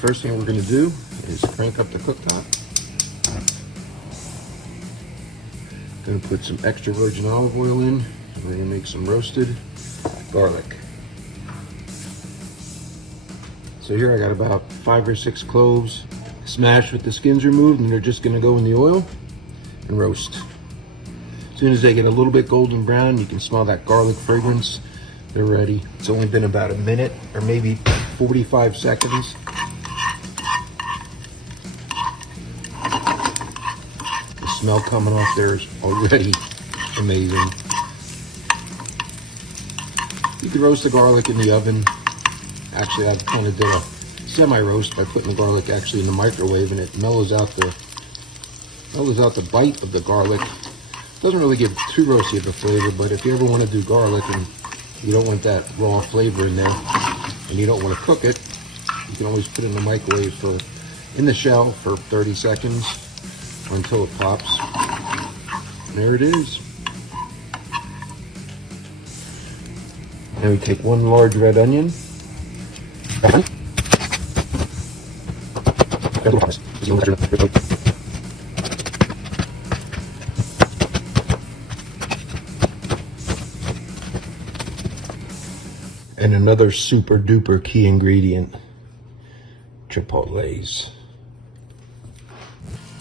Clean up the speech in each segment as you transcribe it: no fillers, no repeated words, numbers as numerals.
First thing we're going to do is crank up the cooktop. Going to put some extra virgin olive oil in. And we're going to make some roasted garlic. So here I got about 5 or 6 cloves smashed with the skins removed, and they're just going to go in the oil and roast. As soon as they get a little bit golden brown, you can smell that garlic fragrance. They're ready. It's only been about a minute or maybe 45 seconds. The smell coming off there is already amazing. You can roast the garlic in the oven. Actually, I kind of did a semi-roast by putting the garlic actually in the microwave, and it mellows out the bite of the garlic. Doesn't really give too roasty of a flavor, but if you ever want to do garlic and you don't want that raw flavor in there and you don't want to cook it, you can always put it in the microwave in the shell for 30 seconds until it pops. And there it is. Now we take 1 large red onion. And another super duper key ingredient, chipotles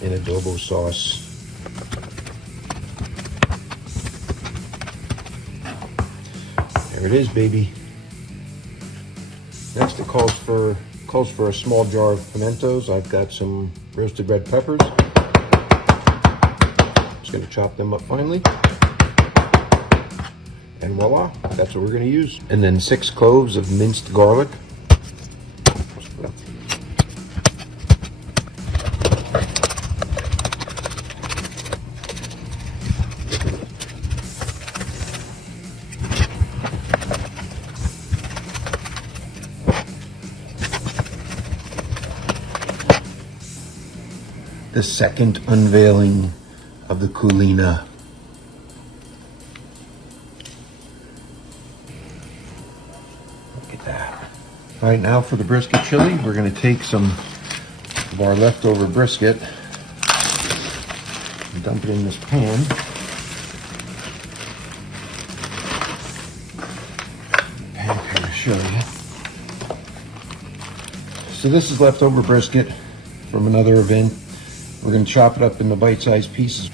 and adobo sauce. There it is, baby. Next, it calls for a small jar of pimentos. I've got some roasted red peppers. Just going to chop them up finely. And voila, that's what we're going to use. And then 6 cloves of minced garlic. The second unveiling of the culina. Look at that. All right, now for the brisket chili, we're going to take some of our leftover brisket and dump it in this pan. Pan kind of show you. So this is leftover brisket from another event. We're going to chop it up into bite-sized pieces.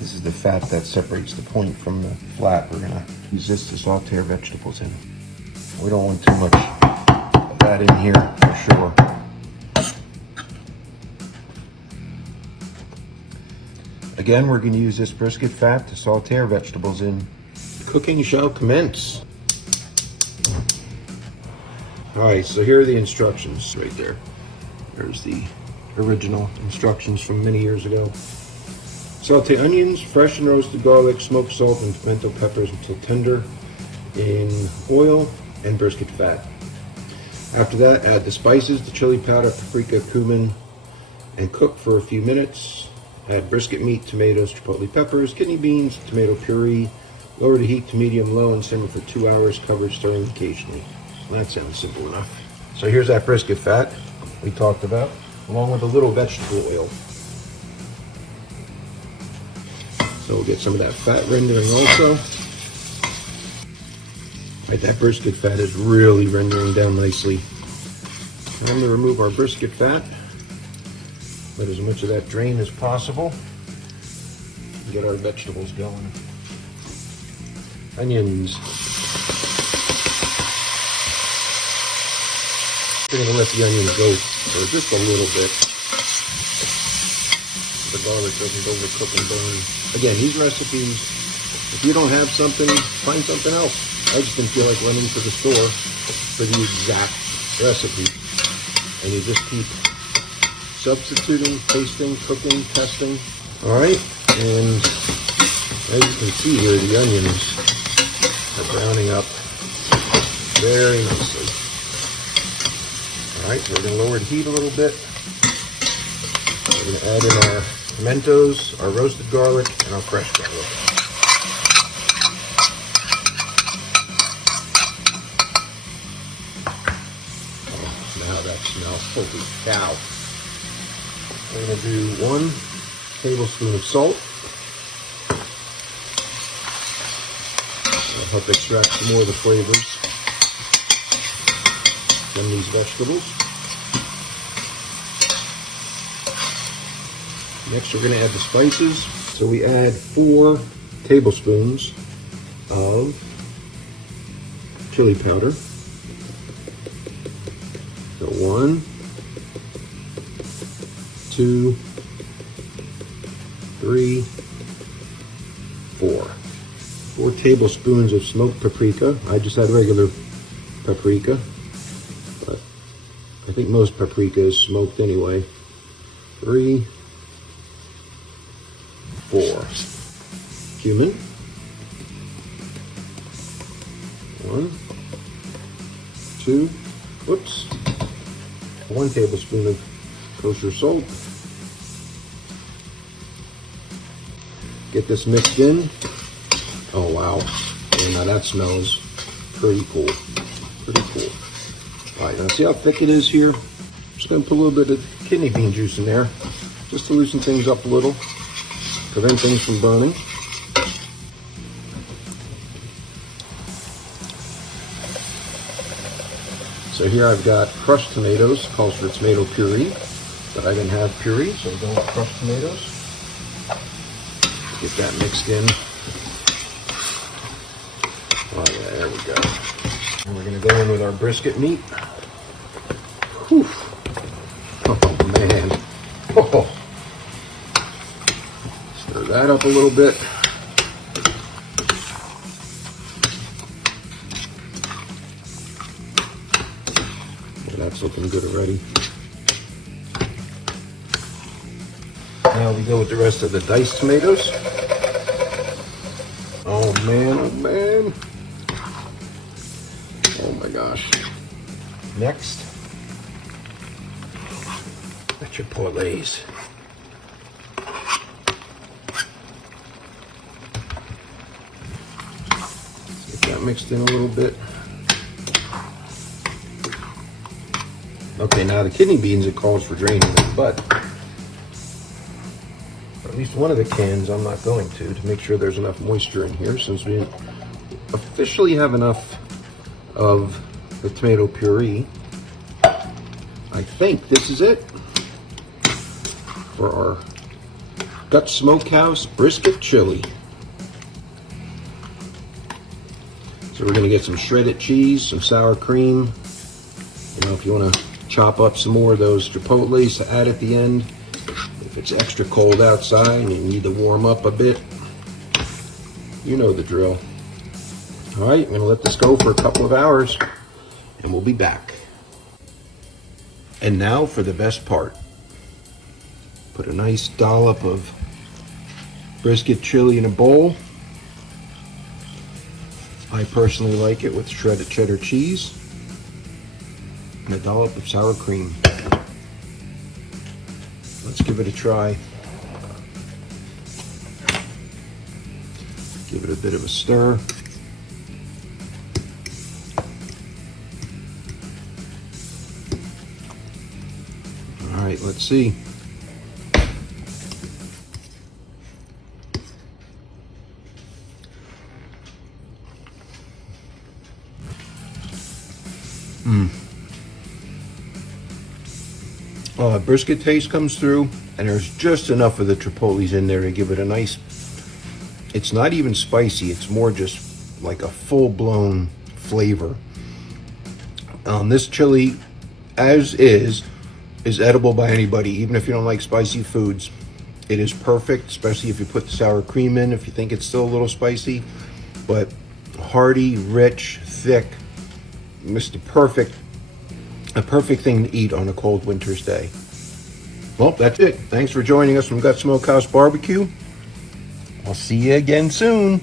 This is the fat that separates the point from the flat. We're going to use this to saute our vegetables in. We don't want too much of that in here for sure. Again, we're going to use this brisket fat to saute our vegetables in. Cooking shall commence. All right, so here are the instructions right there. There's the original instructions from many years ago. Saute onions, fresh and roasted garlic, smoked salt, and pimento peppers until tender in oil and brisket fat. After that, add the spices, the chili powder, paprika, cumin, and cook for a few minutes. Add brisket meat, tomatoes, chipotle peppers, kidney beans, tomato puree. Lower the heat to medium-low and simmer for 2 hours, covered, stirring occasionally. That sounds simple enough. So here's that brisket fat we talked about, along with a little vegetable oil. So we'll get some of that fat rendering also. Right, that brisket fat is really rendering down nicely. I'm going to remove our brisket fat. Let as much of that drain as possible. And get our vegetables going. Onions. We're going to let the onions go for just a little bit. The garlic doesn't overcook and burn. Again, these recipes, if you don't have something, find something else. I just didn't feel like running to the store for the exact recipe. And you just keep substituting, tasting, cooking, testing. All right, and as you can see here, the onions are browning up very nicely. All right, so we're going to lower the heat a little bit. We're going to add in our pimentos, our roasted garlic, and our fresh garlic. Oh, now that smells, holy cow. We're going to do 1 tablespoon of salt. That'll help extract some more of the flavors from these vegetables. Next, we're going to add the spices. So we add 4 tablespoons of chili powder. So 1, 2, 3, 4. 4 tablespoons of smoked paprika. I just had regular paprika, but I think most paprika is smoked anyway. 3, 4. Cumin. 1, 2, whoops. 1 tablespoon of kosher salt. Get this mixed in. Oh wow, and now that smells pretty cool, pretty cool. All right, now see how thick it is here? Just gonna put a little bit of kidney bean juice in there, just to loosen things up a little, prevent things from burning. So here I've got crushed tomatoes, calls for tomato puree, but I didn't have puree, so I'm going with crushed tomatoes. Get that mixed in. Oh yeah, there we go. And we're going to go in with our brisket meat. Whew. Oh man. Oh. Stir that up a little bit. Yeah, that's looking good already. Now we go with the rest of the diced tomatoes. Oh man, oh man. Oh my gosh. Next, the chipotles. Get that mixed in a little bit. Okay, now the kidney beans, it calls for draining them, but at least one of the cans I'm not going to make sure there's enough moisture in here, since we didn't officially have enough of the tomato puree. I think this is it for our Dutch Smokehouse brisket chili. So we're going to get some shredded cheese, some sour cream. You know, if you want to chop up some more of those chipotles to add at the end. If it's extra cold outside and you need to warm up a bit, you know the drill. All right, I'm going to let this go for a couple of hours and we'll be back. And now for the best part. Put a nice dollop of brisket chili in a bowl. I personally like it with shredded cheddar cheese and a dollop of sour cream. Let's give it a try. Give it a bit of a stir. All right, let's see. Brisket taste comes through, and there's just enough of the chipotles in there to give it a nice, it's not even spicy, it's more just like a full-blown flavor. This chili, as is edible by anybody, even if you don't like spicy foods. It is perfect, especially if you put the sour cream in, if you think it's still a little spicy. But hearty, rich, thick, just a perfect thing to eat on a cold winter's day. Well, that's it. Thanks for joining us from Gut Smokehouse Barbecue. I'll see you again soon.